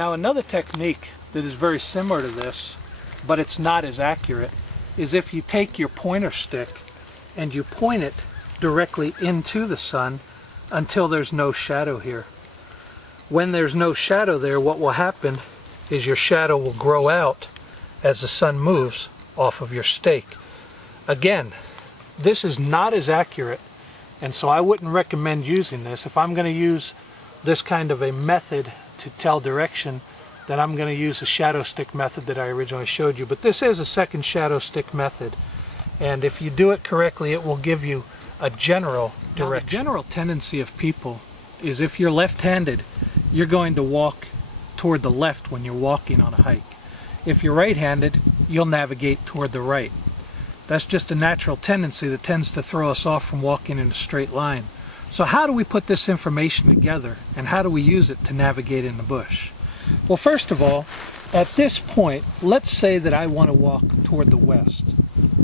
Now another technique that is very similar to this, but it's not as accurate, is if you take your pointer stick and you point it directly into the sun until there's no shadow here. When there's no shadow there, what will happen is your shadow will grow out as the sun moves off of your stake. Again, this is not as accurate, and so I wouldn't recommend using this. If I'm going to use this kind of a method to tell direction, then I'm going to use the shadow stick method that I originally showed you. But this is a second shadow stick method, and if you do it correctly, it will give you a general direction. Now, the general tendency of people is if you're left-handed, you're going to walk toward the left when you're walking on a hike. If you're right-handed, you'll navigate toward the right. That's just a natural tendency that tends to throw us off from walking in a straight line. So how do we put this information together, and how do we use it to navigate in the bush? Well, first of all, at this point, let's say that I want to walk toward the west.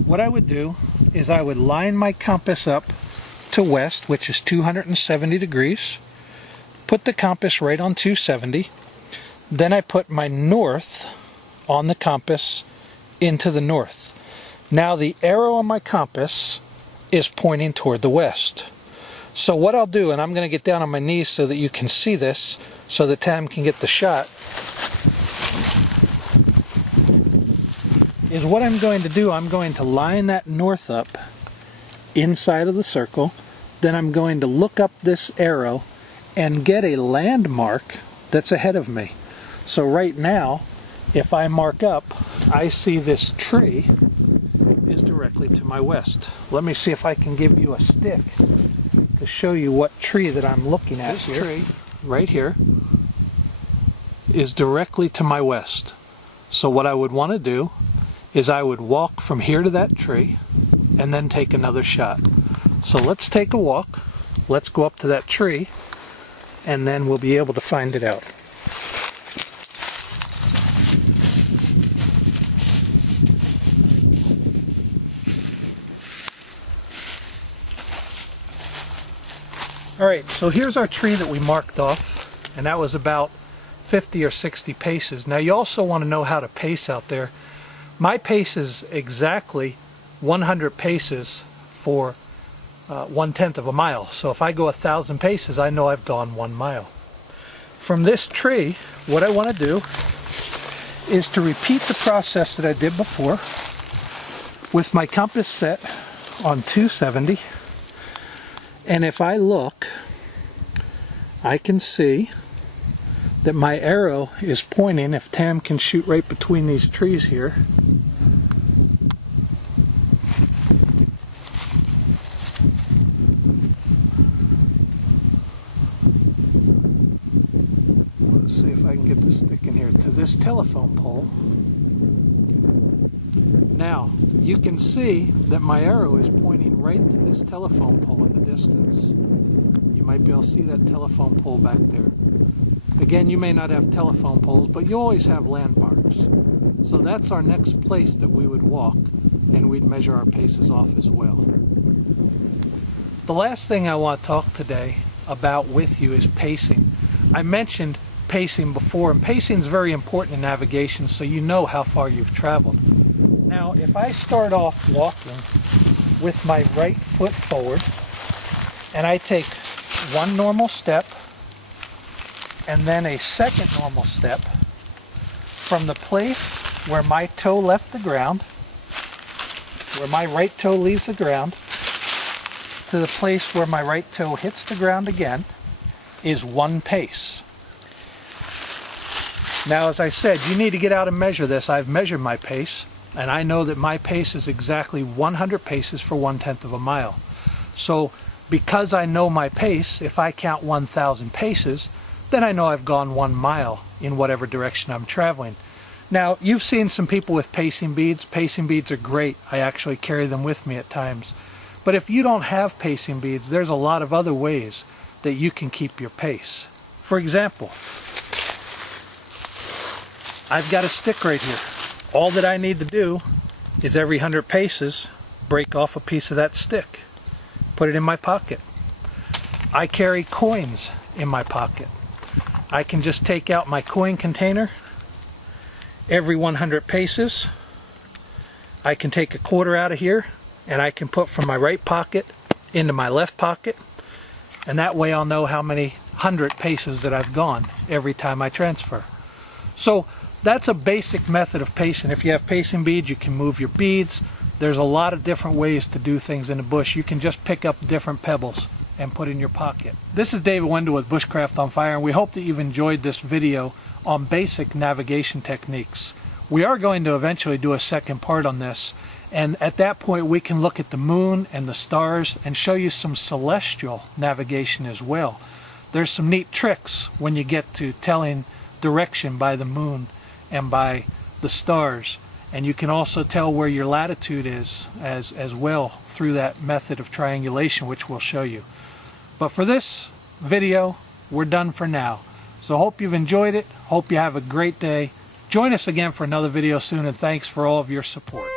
What I would do is I would line my compass up to west, which is 270 degrees, put the compass right on 270, then I put my north on the compass into the north. Now the arrow on my compass is pointing toward the west. So what I'll do, and I'm going to get down on my knees so that you can see this, so that Tam can get the shot, is what I'm going to do, I'm going to line that north up inside of the circle, then I'm going to look up this arrow and get a landmark that's ahead of me. So right now, if I mark up, I see this tree is directly to my west. Let me see if I can give you a stick to show you what tree that I'm looking at. This tree right here is directly to my west. So what I would want to do is I would walk from here to that tree and then take another shot. So let's take a walk, let's go up to that tree, and then we'll be able to find it out. Alright, so here's our tree that we marked off, and that was about 50 or 60 paces. Now you also want to know how to pace out there. My pace is exactly 100 paces for 1/10 of a mile. So if I go 1,000 paces, I know I've gone 1 mile. From this tree, what I want to do is to repeat the process that I did before with my compass set on 270. And if I look, I can see that my arrow is pointing, if Tam can shoot right between these trees here. Let's see if I can get the stick in here to this telephone pole. Now, you can see that my arrow is pointing right to this telephone pole in the distance. You might be able to see that telephone pole back there. Again, you may not have telephone poles, but you always have landmarks. So that's our next place that we would walk, and we'd measure our paces off as well. The last thing I want to talk today about with you is pacing. I mentioned pacing before, and pacing is very important in navigation, so you know how far you've traveled. Now, if I start off walking with my right foot forward, and I take one normal step, and then a second normal step, from the place where my toe left the ground, where my right toe leaves the ground, to the place where my right toe hits the ground again, is one pace. Now, as I said, you need to get out and measure this. I've measured my pace, and I know that my pace is exactly 100 paces for 1/10 of a mile. So, because I know my pace, if I count 1,000 paces, then I know I've gone 1 mile in whatever direction I'm traveling. Now, you've seen some people with pacing beads. Pacing beads are great. I actually carry them with me at times. But if you don't have pacing beads, there's a lot of other ways that you can keep your pace. For example, I've got a stick right here. All that I need to do is every 100 paces, break off a piece of that stick, put it in my pocket. I carry coins in my pocket. I can just take out my coin container every 100 paces. I can take a quarter out of here and I can put from my right pocket into my left pocket, and that way I'll know how many 100 paces that I've gone every time I transfer. So that's a basic method of pacing. If you have pacing beads, you can move your beads. There's a lot of different ways to do things in the bush. You can just pick up different pebbles and put in your pocket. This is David Wendell with Bushcraft on Fire, and we hope that you've enjoyed this video on basic navigation techniques. We are going to eventually do a second part on this, and at that point we can look at the moon and the stars and show you some celestial navigation as well. There's some neat tricks when you get to telling direction by the moon and by the stars, and you can also tell where your latitude is as well through that method of triangulation, which we'll show you. But for this video, we're done for now. So hope you've enjoyed it. Hope you have a great day. Join us again for another video soon, and thanks for all of your support.